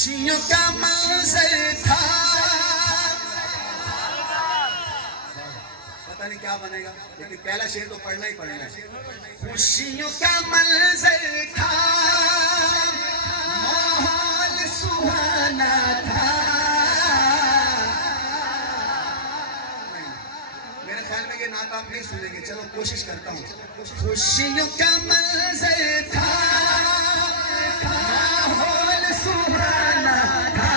خوشیوں کا منظر تھا، پتہ نہیں کیا بنے گا لیکن پہلا شعر تو پڑھنا ہی پڑھنا ہے۔ خوشیوں کا منظر تھا، ماحول سہانا تھا۔ میرے خیال میں یہ نعت آپ نہیں سنیں گے، چلو کوشش کرتا ہوں۔ خوشیوں کا منظر تھا، ماحول سہانا تھا،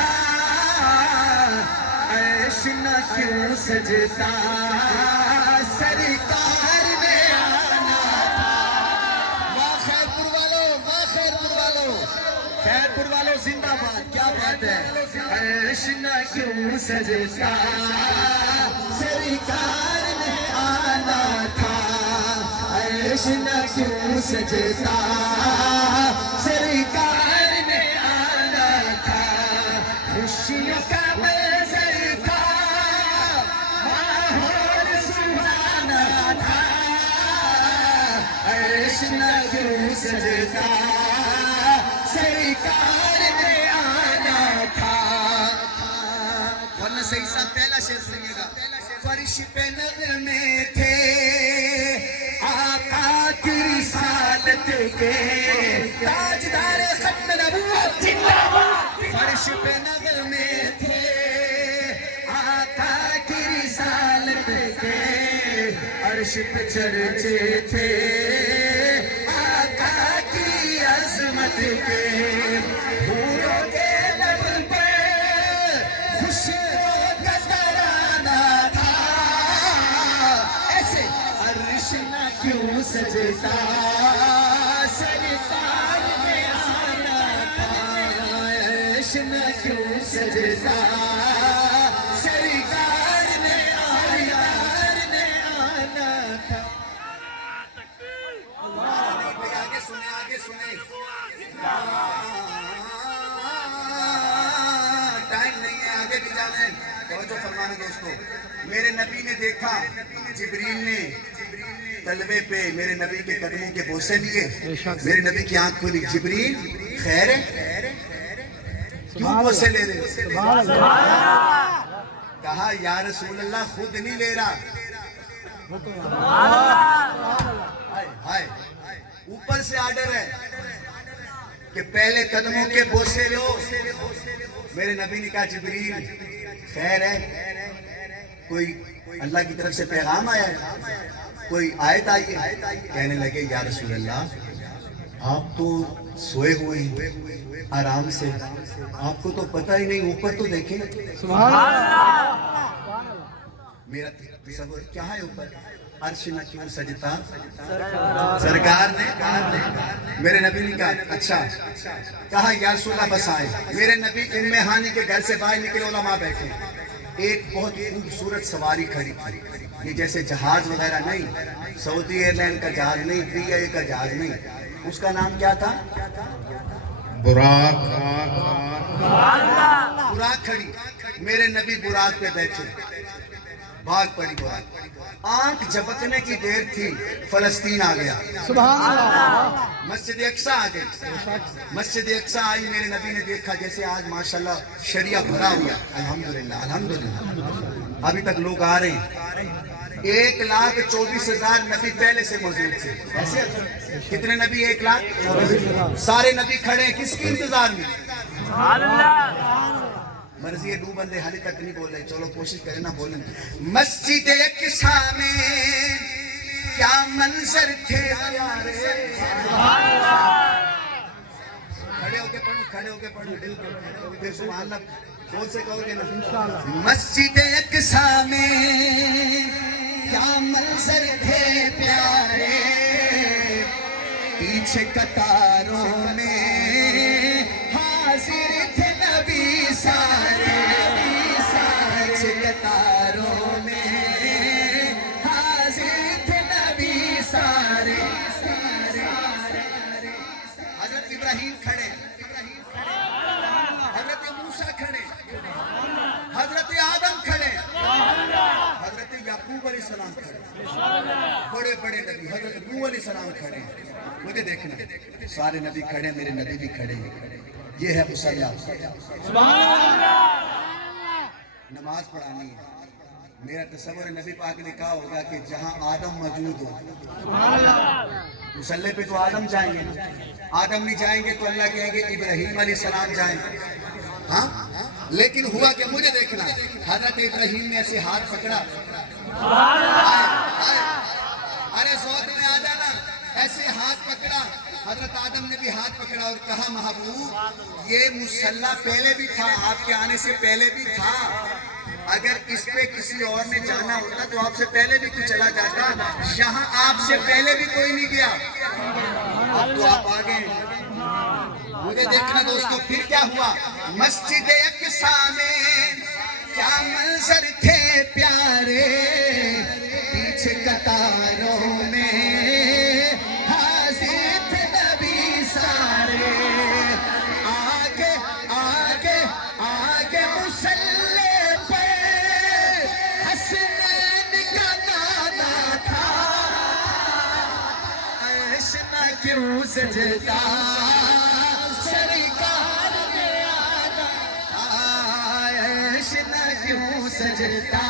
عرش نہ کیوں سجتا، سرکار نے آنا تھا۔ واہ خیرپور والوں، واہ خیرپور والوں، خیرپور والوں زندہ باد، کیا بات ہے۔ عرش نہ کیوں سجتا، سرکار نے آنا تھا، عرش نہ کیوں سجتا، سرکار نے آنا تھا۔ خوشیوں کا منظر تھا، ماحول سہانا تھا، عرش نہ کیوں سجتا، سرکار نے آنا تھا۔ ورنہ صحیح سا پہلا شعر سنیے گا۔ فرش پہ نغمے تھے آقا کی رسالت کے، تاجدار ختم نبوت زندہ باد۔ فرش پہ نغمے تھے آقا کی رسالت کے، عرش پہ چرچے تھے آقا کی عظمت کے۔ حوروں کے لب پہ خوشیوں کا ترانہ تھا، ایسے عرش نہ کیوں سجتا، سرکار نے آنا تھا، عرش نہ کیوں سجتا، سرکار نے آنا تھا۔ آگے سنیں، آگے سنیں، ٹائم نہیں ہے، آگے بھی جانا ہے۔ توجہ فرمانا دوستو، میرے نبی نے دیکھا، جبریل نے تلوے پہ میرے نبی کے قدموں کے بوسے لیے، میرے نبی کی آنکھ کھلی، جبریل خیر ہے، کیوں بوسے لے رہے؟ کہا یا رسول اللہ خود نہیں لے رہا، ہائے اوپر سے آرڈر ہے کہ پہلے قدموں کے بوسے لو۔ میرے نبی نے کہا جبریل خیر ہے، کوئی اللہ کی طرف سے پیغام آیا ہے، کوئی آیت آئی ہے؟ کہنے لگے یا رسول اللہ آپ تو سوئے ہوئے ہیں آرام سے، آپ کو تو پتہ ہی نہیں، اوپر تو دیکھیں۔ سبحان اللہ۔ میرا تصور کیا ہے اوپر؟ عرش نہ کیوں سجتا، سرکار نے میرے نبی نے کہا اچھا، کہا یا رسول اللہ بس آئے۔ میرے نبی ام ہانی کے گھر سے باہر نکلے، علماء بیٹھے، ایک بہت خوبصورت سواری کھڑی تھی، یہ جیسے جہاز وغیرہ نہیں، سعودی ایئر لائن کا جہاز نہیں، پی آئی کا جہاز نہیں، اس کا نام کیا تھا؟ براق۔ براق کھڑی، میرے نبی براق پہ بیٹھے، بھاگ پڑی براق، آنکھ جھپکنے کی دیر تھی، فلسطین آ گیا، سبحان اللہ، مسجد اقصیٰ آ گئی، مسجد اقصیٰ آئی، میرے نبی نے دیکھا جیسے آج ماشاءاللہ شریعہ بھرا ہوا، الحمدللہ الحمدللہ، ابھی تک لوگ آ رہے ہیں۔ 1,24,000 نبی پہلے سے موجود تھے، ایسے کتنے نبی؟ 1,24,000، سارے نبی کھڑے ہیں، کس کی انتظار میں؟ سبحان اللہ۔ مرضی ہے، 2 بندے حالی تک نہیں بول رہے، چلو کوشش کریں نہ بولیں۔ مسجد اقصیٰ میں کیا منظر تھے پیارے، کھڑے ہو کے پڑھو، کھڑے ہو کے پڑھو، پھر سبحان اللہ زور سے کہو گے نا۔ مسجد اقصیٰ میں کیا منظر تھے پیارے، پیچھے قطاروں میں حاضر تھے نبی سارے، پیچھے قطاروں میں حاضر تھے نبی سارے۔ حضرت ابراہیم کھڑے، حضرت موسیٰ کھڑے، حضرت آدم کھڑے، حضرت یعقوب علیہ السلام کھڑے، بڑے بڑے نبی، حضرت نوح علیہ السلام کھڑے۔ مجھے دیکھنا، سارے نبی کھڑے، میرے نبی بھی کھڑے ہیں۔ یہ ہے مصلی. نماز پڑھانی ہے. میرا تصور نبی پاک نے کہا ہوگا کہ جہاں آدم موجود ہو. مصلی پہ تو آدم جائیں گے نا. آدم نہیں جائیں گے تو اللہ کہیں گے ابراہیم علیہ السلام جائیں گے. ہاں لیکن ہوا کہ مجھے دیکھنا, حضرت ابراہیم نے ایسے ہاتھ پکڑا. ارے ذوق میں آ جانا. ایسے ہاتھ پکڑا. حضرت آدم نے بھی ہاتھ پکڑا اور کہا محبوب یہ مصلی پہلے بھی تھا, آپ کے آنے سے پہلے بھی تھا. اگر اس پہ کسی اور نے جانا ہوتا تو آپ سے پہلے بھی کوئی چلا جاتا. یہاں آپ سے پہلے بھی کوئی نہیں گیا, اب تو آپ آگے. مجھے دیکھنا دوستو پھر کیا ہوا. مسجد اقصیٰ میں کیا منظر تھے پیارے, پیچھے قطاروں میں حاضر تھے نبی سارے. آگے آگے آگے مصلی پہ حسنین کا نانا تھا. اشنا کیوں سجدہ سرکار نے آنا, اشنا کیوں سجدہ